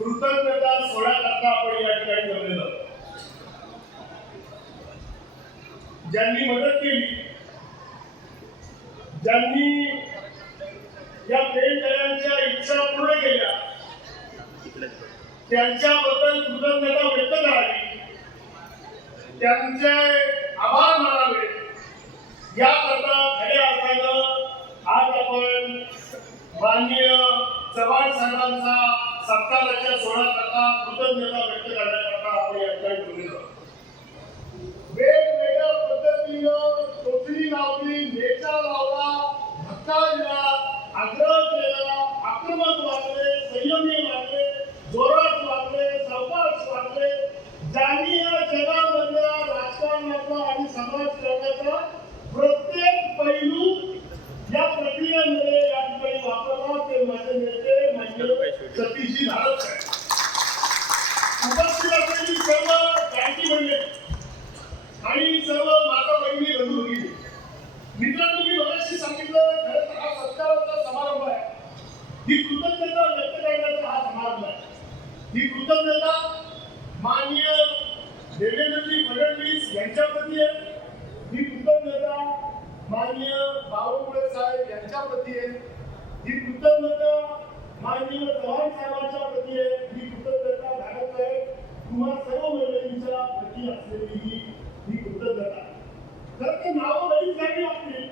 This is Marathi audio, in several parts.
कृतज्ञता सोहळा करता आपण या ठिकाणी जमलेलो ज्यांनी मदत केली ज्यांनी या प्रेमकऱ्यांच्या इच्छा पूर्ण केल्या त्यांच्याबद्दल कृतज्ञता व्यक्त करावी त्यांचे आभार मानावे. याकरता खऱ्या अर्थानं आज आपण माननीय चव्हाण साहेबांचा सत्काराच्या म्हणजे सोहळा करता कृतज्ञता व्यक्त करण्याकरता आपण या ठिकाणी बोललेलो वेगवेगळ्या पद्धतीनं टोचली लावली नेचा लावला धक्का दिला आग्रह केला आक्रमक वागले संयमी वागले जोरात वागले सावकाश वागले ज्यांनी या जगामधल्या राजकारणाचा आणि समाजकारणाचा प्रत्येक पैलू या प्रक्रियेमध्ये या ठिकाणी वापरला ते माझे नेते म्हणजे सतीशी धारक आहे उपस्थित असलेली सर्व बँकी मंडळी आणि सर्व माता बहिणी बंधू भगिनी मित्रांनो मी मगाशी सांगितलं खरं तर हा सत्काराचा समारंभ आहे ही कृतज्ञता व्यक्त करण्याचा हा समारंभ आहे ही कृतज्ञता माननीय देवेंद्रजी फडणवीस यांच्या प्रती आहे ही कृतज्ञता माननीय बावनकुळे साहेब यांच्या प्रती आहे ही कृतज्ञता माननीय चव्हाण साहेबांच्या प्रती आहे ही कृतज्ञता भारत साहेब तुम्हा सर्व मंडळींच्या प्रती असलेली ही ही कृतज्ञता जर ते नावं बरीच झाली आपली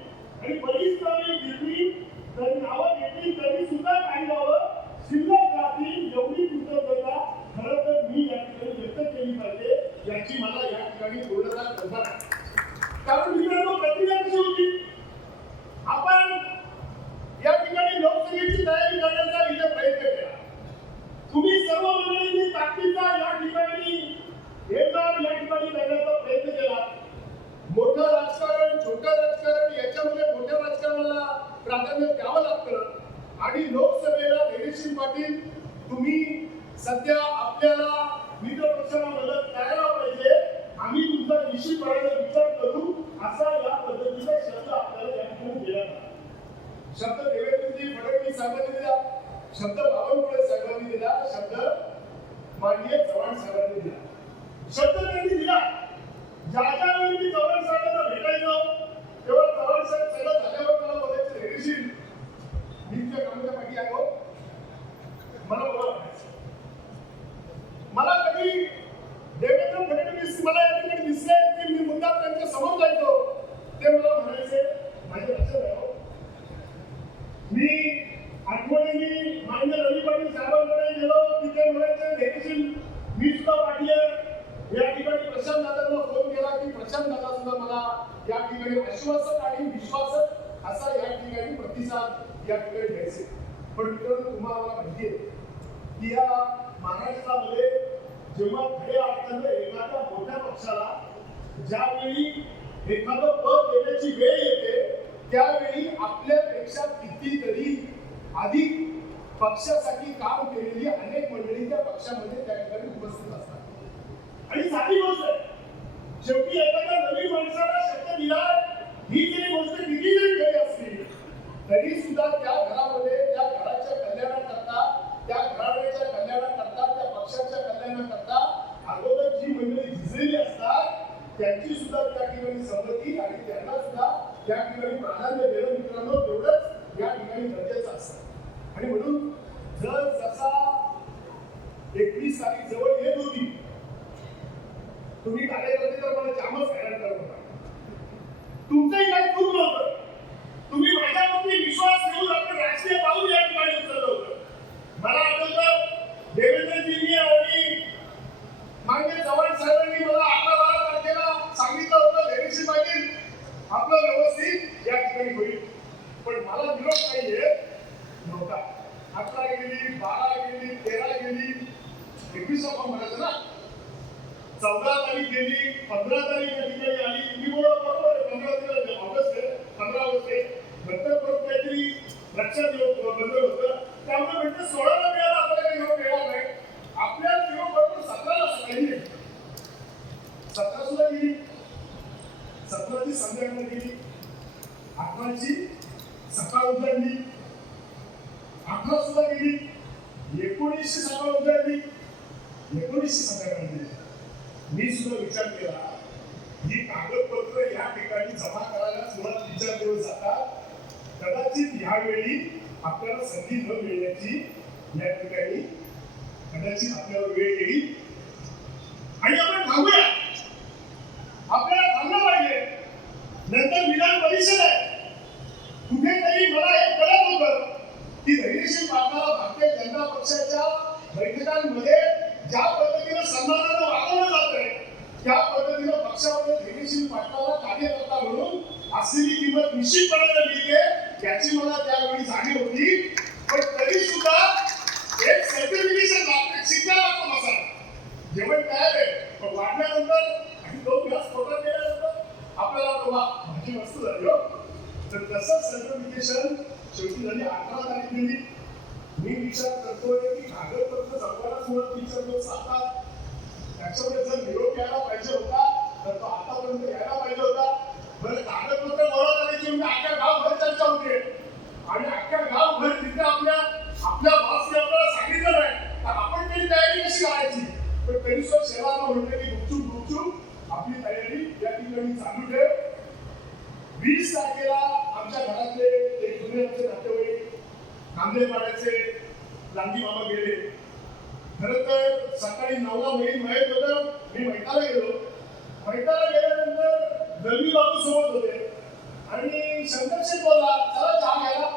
आणि बरीच नावे घेतली तरी नावं घेतली तरी सुद्धा काही नावं शिल्लक राहतील एवढी कृतज्ञता खरं तर मी या ठिकाणी व्यक्त केली पाहिजे याची मला या ठिकाणी पूर्णतः कल्पना आहे. कारण मित्रांनो प्रक्रिया कशी होती आपण या ठिकाणी तयारी करण्याचा इथे प्रयत्न केला. तुम्ही सर्व मंडळींनी ताकदीचा या ठिकाणी एकदा या ठिकाणी करण्याचा प्रयत्न केला मोठं राजकारण छोटं राजकारण याच्यामध्ये मोठ्या राजकारणाला प्राधान्य द्यावं लागतं आणि लोकसभेला धैर्यशील पाटील तुम्ही सध्या आपल्याला मित्र पक्षाला मदत करायला पाहिजे आम्ही तुमचा निश्चितपणे विचार करू असा या पद्धतीचा शब्द आपल्याला या ठिकाणी दिला होता. शब्द देवेंद्रजी फडणवीस साहेबांनी दिला शब्द बावनकुळे साहेबांनी दिला शब्द माननीय चव्हाण साहेबांनी दिला शब्द त्यांनी दिला ज्या ज्या वेळी मी चव्हाण साहेबांना भेटायचो तेव्हा चव्हाण साहेब सगळं झाल्यावर मला बोलायचे रेशील मी तुझ्या कामाच्या पाठी आलो मला बोला म्हणायचं. मला कधी देवेंद्र फडणवीस मला या ठिकाणी दिसले की मी मुद्दा त्यांच्यासमोर जायचो ते मला म्हणायचे माझे लक्षात आहे हो. मी आठवणीने मान्य रवी पाटील साहेबांकडे गेलो तिथे म्हणायचे धैर्यशील मी सुद्धा पाठी आहे या ठिकाणी प्रशांत दादांना फोन केला की प्रशांत दादा सुद्धा मला या ठिकाणी आश्वासक आणि विश्वासक असा या ठिकाणी प्रतिसाद या ठिकाणी घ्यायचे पण मित्रांनो तुम्हाला मला माहिती आहे की या महाराष्ट्रामध्ये जेव्हा खऱ्या अर्थानं एखाद्या मोठ्या पक्षाला ज्यावेळी एखादं पद देण्याची वेळ येते त्यावेळी आपल्यापेक्षा कितीतरी अधिक पक्षासाठी काम केलेली अनेक मंडळी त्या पक्षामध्ये त्या ठिकाणी उपस्थित असतात. आणि साधी गोष्ट आहे शेवटी एखाद्या नवीन माणसाला शब्द दिला ही जरी गोष्ट किती जरी खरी असली तरी सुद्धा त्या घरामध्ये त्या घराच्या कल्याणाकरता त्या घराण्याच्या कल्याणाकरता त्या पक्षाच्या कल्याणाकरता अगोदर जी मंडळी भिजलेली असतात त्यांची सुद्धा त्या ठिकाणी संमती आणि त्यांना सुद्धा त्या ठिकाणी प्राधान्य देणं मित्रांनो तेवढंच या ठिकाणी गरजेचं असतं. आणि म्हणून जर जसा एकवीस तारीख जवळ येत होती तुम्ही कार्यकर्ते तर मला जामच हैराण करत होता. तुमचंही काही चूक नव्हतं. तुम्ही माझ्यावरती विश्वास ठेवू आपण राजकीय पाऊल या ठिकाणी उचललं होतं मला आठवतं देवेंद्रजींनी आणि मान्य चव्हाण साहेबांनी मला अकरा बारा तारखेला सांगितलं होतं धैर्यशील पाटील आपलं व्यवस्थित या ठिकाणी होईल पण मला निरोप काही येत नव्हता अकरा गेली बारा गेली तेरा गेली एकवीस आपण म्हणायचं ना चौदा तारीख गेली पंधरा तारीख या ठिकाणी आली मी बोलत बरोबर आहे पंधरा दिवस ऑगस्ट आहे पंधरा ऑगस्ट आहे नंतर परत काहीतरी लक्षात येऊ बंद होतं त्यामुळे म्हटलं सोळाला मिळाला आपल्याला काही निरोप येणार नाही आपल्या निरोप बरोबर सतराला सकाळी आहे. सतरा सुद्धा गेली सतराची संध्याकाळ गेली अठराची सकाळ उजाडली अठरा सुद्धा गेली. एकोणीसशे सकाळ रुपये एकोणीसशे सतरा मी सुद्धा विचार केला ही कागदपत्र या ठिकाणी जमा करायला मुळात विचार दिवस जातात. कदाचित यावेळी आपल्याला संधी न मिळण्याची या ठिकाणी कदाचित आपल्यावर वेळ येईल. आणि आपण थांबूया. आपल्याला थांबलं पाहिजे. नंतर विधान परिषद आहे. कुठेतरी मला हे कळत होतं की धैर्यशील पाटलाला भारतीय जनता पक्षाच्या बैठकांमध्ये ज्या पद्धतीनं सन्मानानं वागवलं जात आहे त्या पद्धतीनं पक्षामध्ये धैर्यशील पाटलाला कार्यकर्ता म्हणून असलेली किंमत निश्चितपणे मिळते याची मला त्यावेळी जाणीव होती. पण तरी सुद्धा एक सर्टिफिकेशन लागते शिक्का लागतो मसाला जेवण तयार आहे पण वाढल्यानंतर आणि दोन ग्लास पोटात गेल्यानंतर आपल्याला तो वा भाजी मस्त झाली हो तर तसं सर्टिफिकेशन शेवटी झाली अठरा तारीख दिली मी विचार करतोय की कागदपत्र जगवायलाच मुळात विचार दिवस असतात त्याच्यामुळे जर निरोप यायला पाहिजे होता तर तो आतापर्यंत यायला पाहिजे होता. बरं कागदपत्र गोळा करायची म्हणजे अख्ख्या गावभर चर्चा होते. आणि अख्ख्या गावभर तिथे आपल्या आपल्या बॉसने आपल्याला सांगितलं नाही. तर आपण त्याची तयारी कशी करायची? तर तरी सुद्धा शहराला म्हटलं की गुपचूप गुपचूप आपली तयारी या ठिकाणी चालू ठेव. वीस तारखेला नांदेडवाड्याचे गांधी बाबा गेले. खरं तर सकाळी नऊला मेन माहीत होतं. मी मैताला गेलो. मैताला गेल्यानंतर दलवी बाबू सोबत होते. आणि शंकरशेठ बोलला चला चहा घ्यायला.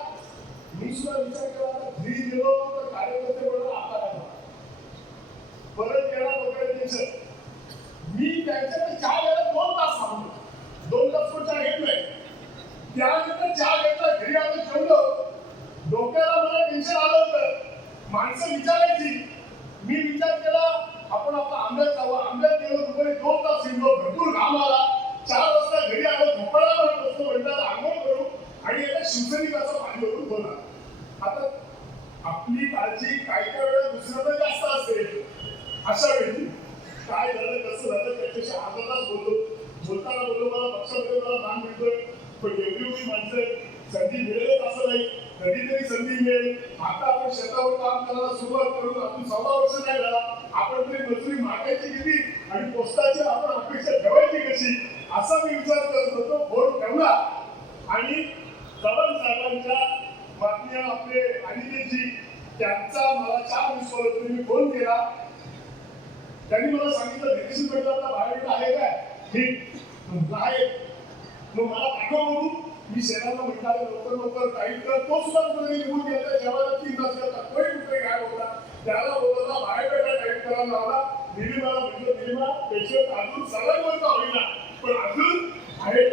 मी सुद्धा विचार केला घरी गेलो तर कार्यकर्ते बोलला आता परत गेला लोकांनी त्यांचं मी त्यांच्याकडे चहा घ्यायला दोन तास थांबलो. दोन तास पण चहा घेत नाही. त्यानंतर चहा घेतला घरी आम्ही जेवलो. डोक्याला मला टेन्शन आलं होतं. माणसं विचारायची. मी विचार केला आपण आपला आंब्यात जावं. आंब्यात गेलो दुपारी दोन तास फिरलो भरपूर घाम आला. चार वाजता घरी आलो. झोपाळा म्हणत असतो म्हणतात आंघोळ करू आणि एका शिवसैनिकाचं पाणी भरून बोला आता आपली काळजी काही काही वेळा दुसऱ्याला जास्त असते. अशा वेळी काय झालं कसं झालं त्याच्याशी अर्धा बोललो. बोलताना बोललो मला पक्षामध्ये मला मान मिळतोय. पण एवढी एवढी माणसं संधी मिळेलच असं नाही. कधीतरी संधी मिळेल. आता आपण शेतावर काम करायला सुरुवात करू. आपण सव्वा वर्ष नाही झाला. आपण तरी मजुरी मागायची किती आणि पोस्टाची आपण अपेक्षा ठेवायची कशी? असा मी विचार करत होतो. फोन ठेवला. आणि चव्हाण साहेबांच्या बातम्या आपले अनिलेजी त्यांचा मला चार दिवस होते मी फोन केला. त्यांनी मला सांगितलं देखील म्हटलं आता आहे काय? ठीक. आहे. मग मला पाठवा म्हणून मी शेणाला म्हटलं लवकर लवकर काही तर तो सुद्धा कुठे निघून गेला जेव्हा तीन तास गेला तोही कुठे काय होता. त्याला बोलवला बाहेर बेटा टाईप करायला लावला. निलिमाला म्हटलं निलिमा पेशंट अजून सगळ्यात म्हणता होईना. पण अजून आहे.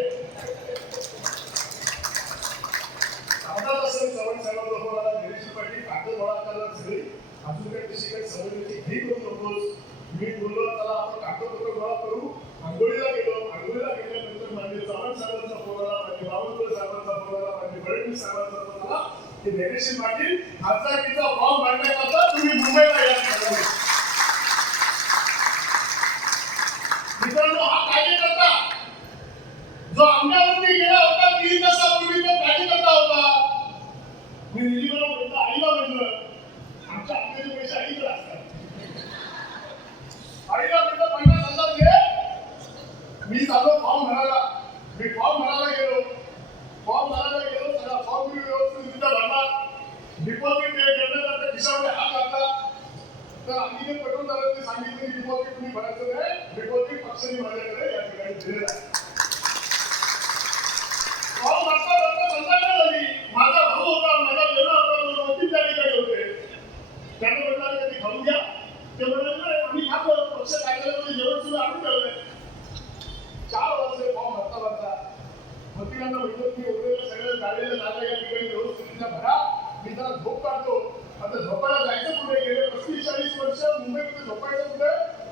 अर्धा तासाने चव्हाण सगळं फोन आला कागद गोळा करायला सगळी अजून काही तशी काही समजण्याची करू नकोस मी बोललो आपण कागदपत्र गोळा करू. आंघोळीला गेलो आंघोळीला गेल्यानंतर माझे चव्हाण साहेबांचा फोन आला माझे बावनकुळे साहेबांचा फोन आला माझे फडणवीस साहेबांचा फोन की निलेश पाटील खासदारकीचा फॉर्म भरण्याकरता तुम्ही मुंबईला या ठिकाणी. मित्रांनो हा कार्यकर्ता जो आमच्यावरती गेला होता तीन तासापूर्वी तो कार्यकर्ता होता मी निलिमाला म्हटलं आईला म्हटलं आमच्या आंब्याचे पैसे आईकडे असतात आईला म्हटलं पन्नास हजार घे मी चालू फॉर्म भरायला मी फॉर्म भरायला गेलो फॉर्म भरायला गेलो सगळा फॉर्म मी व्यवस्थित तिथं भरला डिपॉझिट घेण्याचा खिशामध्ये हात घातला तर आम्ही ते पटवून सांगितलं की डिपॉझिट तुम्ही भरायचं नाही डिपॉझिट पक्षाने माझ्याकडे या ठिकाणी दिलेलं आहे अहो, मागचा रस्ता संध्याकाळ झाली. माझा भाऊ होता, माझा वेगळा होता, माझे वकील त्या ठिकाणी होते. त्यांनी म्हटलं, "अरे, कधी खाऊन घ्या." ते म्हणाले, "नाही, आम्ही खातो. पक्ष कार्यालयामध्ये जेवण सुद्धा आणून ठेवलंय." चार वाजले फॉर्म भरता भरता. वकिलांना म्हटलं, "तुम्ही उरलेल्या सगळ्या झालेल्या जागा या ठिकाणी व्यवस्थितरित्या भरा. मी जरा झोप काढतो." आता झोपायला जायचं कुठे गेले पस्तीस चाळीस वर्ष मुंबईमध्ये झोपायचं कुठे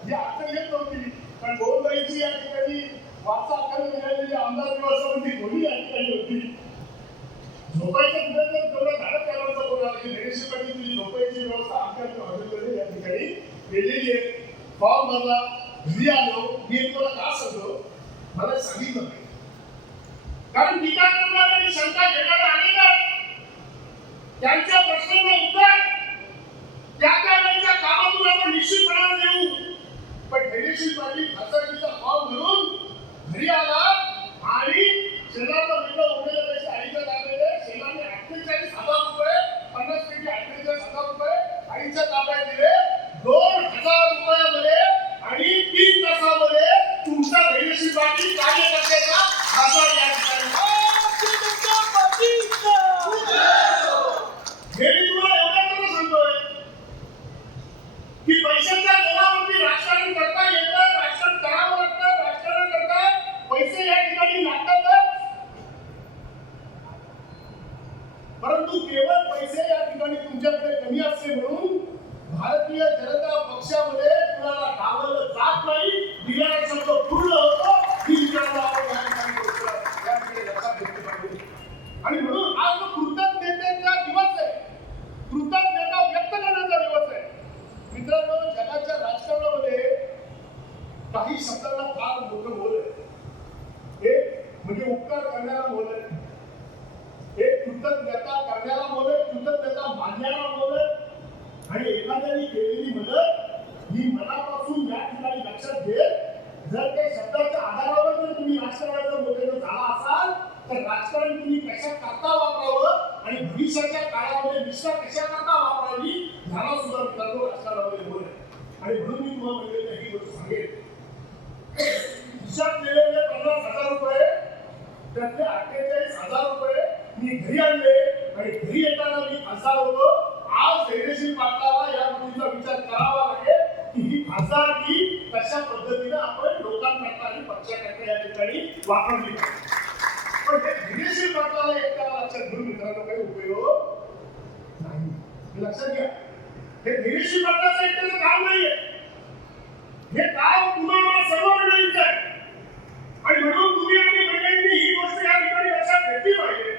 ही अडचण येत नव्हती. कारण गोवंदाईची या ठिकाणी वाचा करून मिळालेली आमदार निवासामध्ये कोणी झोपायच्या ठिकाणी तेवढा धाडक करायचा बोला की नरेश झोपायची व्यवस्था आमच्या हॉटेलमध्ये या ठिकाणी केलेली आहे. फॉर्म भरला घरी आलो मी का सांगतो मला सांगितलं नाही. कारण टीका करणार आणि शंका घेणार आले ना. त्यांच्या प्रश्नांना उत्तर. त्या त्यावेळेच्या कामातून आपण निश्चितपणाने देऊ पण धैर्यशील पाटील खासदारकीचा फॉर्म भरून घरी आला आणि शेलारला वेगळं उठलेलं त्याचे आईच्या ताब्यात शेलारने अठ्ठेचाळीस हजार रुपये पन्नास पैकी अठ्ठेचाळीस हजार रुपये आईच्या ताब्यात दिले. दोन हजार रुपयामध्ये आणि तीन तासामध्ये तुमचा धैर्यशी बाकी कार्यकर्त्याचा खासदार या ठिकाणी गेली करताना काही उपयोग नाही. लक्षात घ्या. हे निरीक्षी बदलाचं एकट्याचं काम नाहीये. हे काम तुम्हाला सर्व मंडळीचं आहे. आणि म्हणून तुम्ही आणि मंडळींनी ही गोष्ट या ठिकाणी लक्षात घेतली पाहिजे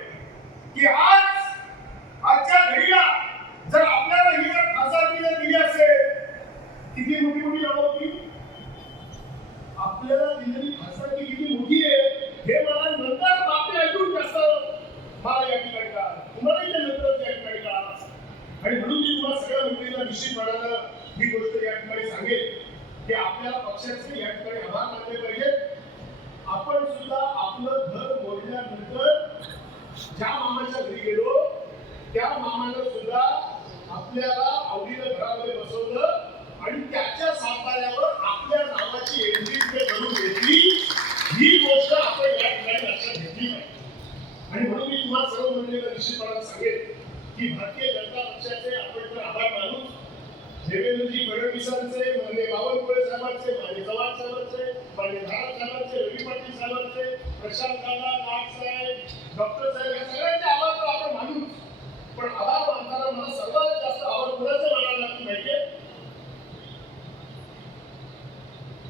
की आज சப்செட்ஸ்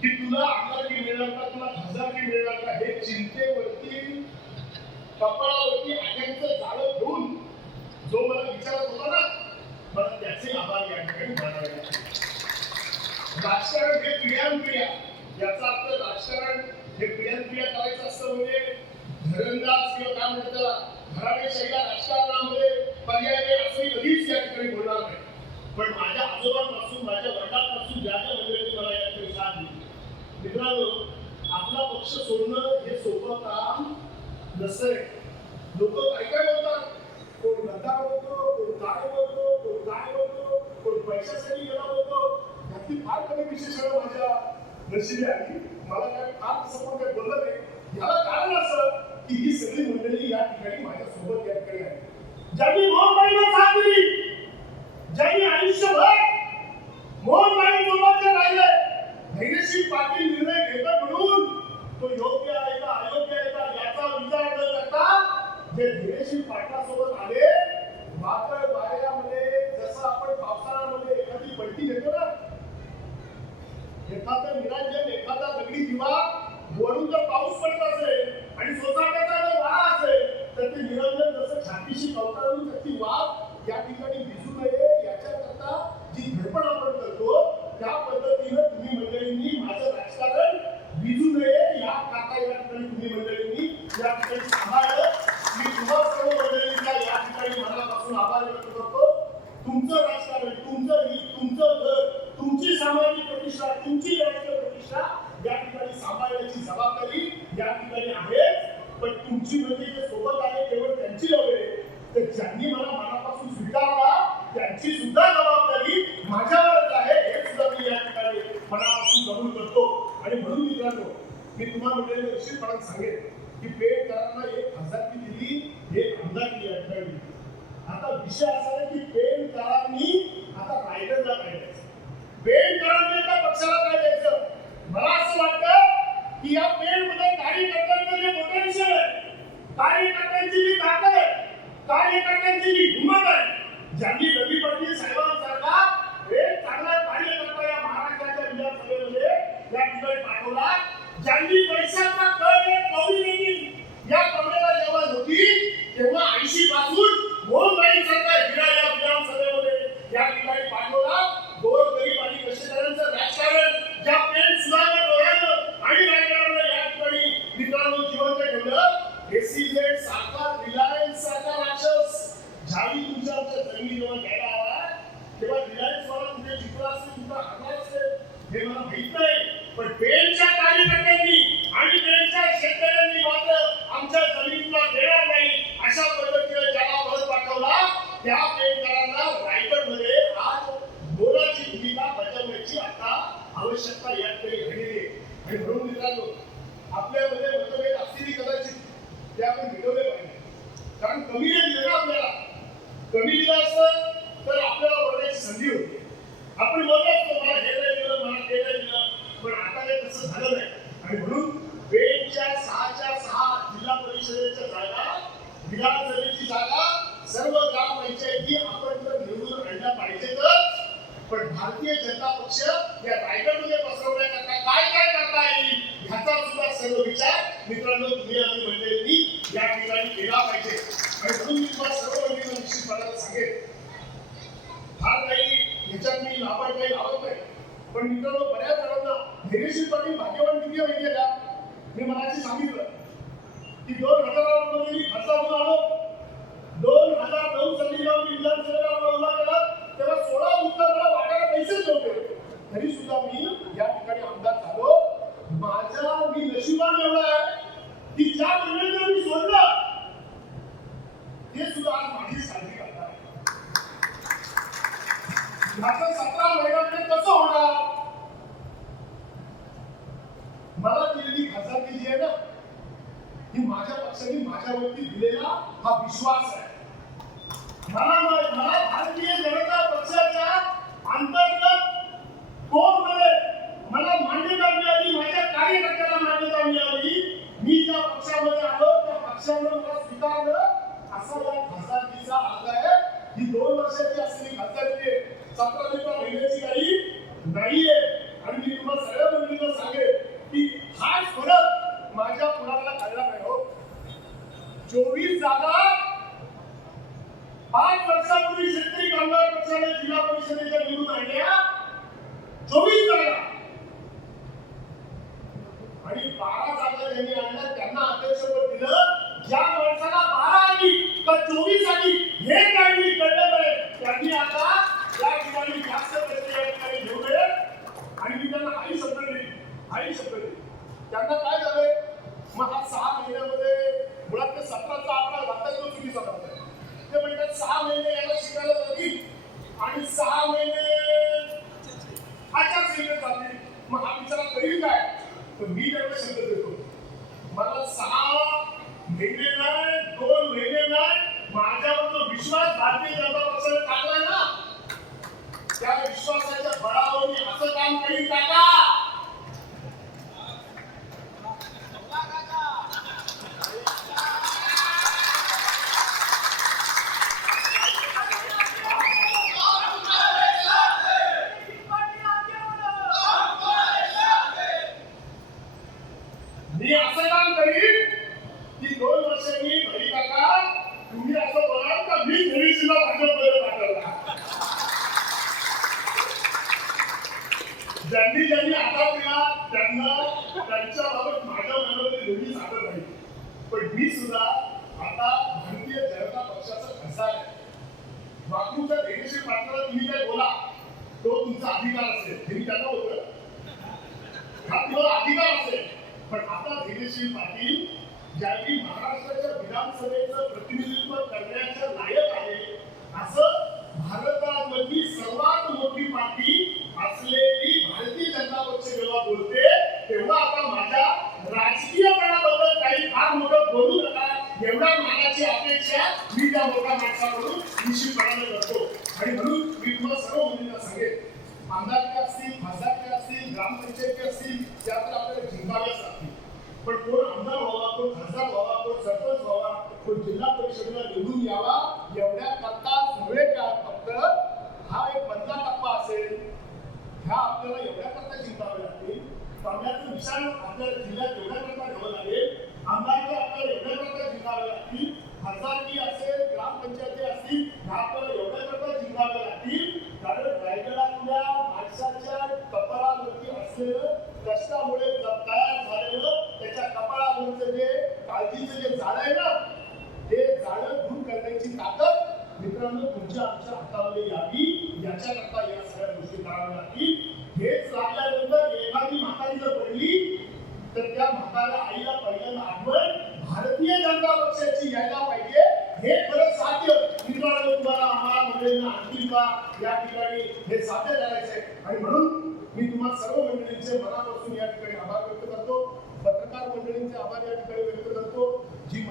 की तुला आमदारकी मिळणार का? तुला खासदारकी मिळणार का? हे चिंतेवरती कपाळावरती आग्यांचं जाळं घेऊन जो मला विचारत होता ना मला त्याचे आभार या ठिकाणी राजकारण हे पिढ्यानपिढ्या याचा अर्थ राजकारण हे पिढ्यानपिढ्या करायचं असतं म्हणजे धरणदास किंवा काय म्हणतात त्याला घराणेशाहीला राजकारणामध्ये पर्याय असंही कधीच या ठिकाणी बोलणार नाही. पण माझ्या आजोबांपासून माझ्या मित्रांनो आपला पक्ष सोडणं हे सोपं काम नसतंय. लोक काय काय बोलतात? कोण नकार बोलतो कोण काय बोलतो कोण काय बोलतो कोण पैशासाठी गेला बोलतो यातली फार कमी विशेषण माझ्या नशिबी आली मला काय फार समोर काही बोललं नाही. याला कारण असं की ही सगळी मंडळी या ठिकाणी माझ्या सोबत या ठिकाणी आहे ज्यांनी मग ती वाद या ठिकाणी दिसू नये याच्याकरता जी धडपड आपण करतो त्या पद्धतीनं तुम्ही मंडळींनी माझं राजकारण भिजू नये या काका या ठिकाणी तुम्ही मंडळींनी या ठिकाणी shut Só para mim, para mim, मी असं काम करीन की दोन वर्षांनी घरी काका तुम्ही असं बोलाल का मी घरी सुद्धा भाजपमध्ये पाठवला ज्यांनी ज्यांनी आता केला त्यांना त्यांच्याबाबत माझ्या मनामध्ये नेहमी साधत नाही. पण मी सुद्धा आता भारतीय जनता पक्षाचा खासदार आहे. वागणूकच्या देशे पात्राला तुम्ही काय बोला तो तुमचा अधिकार असेल. हे मी त्यांना बोलतोय. हा तुमचा अधिकार असेल. आमदार धीरेशील पाटील ज्यांनी महाराष्ट्राच्या विधानसभेचं प्रतिनिधित्व असलेलं कष्टामुळे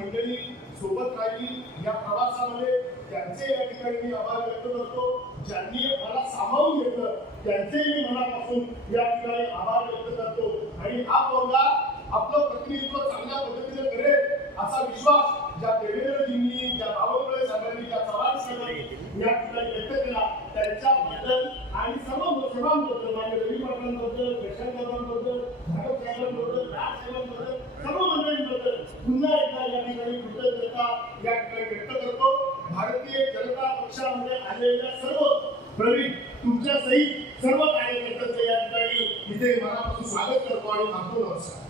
मंडळी सोबत राहिली या प्रवासामध्ये त्यांचे या ठिकाणी मी आभार व्यक्त करतो. ज्यांनी मला सामावून घेतलं त्यांचे मी मनापासून या ठिकाणी आभार व्यक्त करतो. आणि हा पोरगा आपलं प्रतिनिधित्व चांगल्या पद्धतीने करेल असा विश्वास ज्या देवेंद्रजींनी ज्या बाबांकडे साहेबांनी ज्या चव्हाण साहेबांनी या ठिकाणी व्यक्त केला त्यांच्याबद्दल आणि सर्व सर्वांबद्दल माझ्या रवी पाटलांबद्दल असलेल्या सर्व प्रवीण तुमच्या सहित सर्व कार्यकर्त्यांचं या ठिकाणी इथे मनापासून स्वागत करतो आणि थांबतो नमस्कार.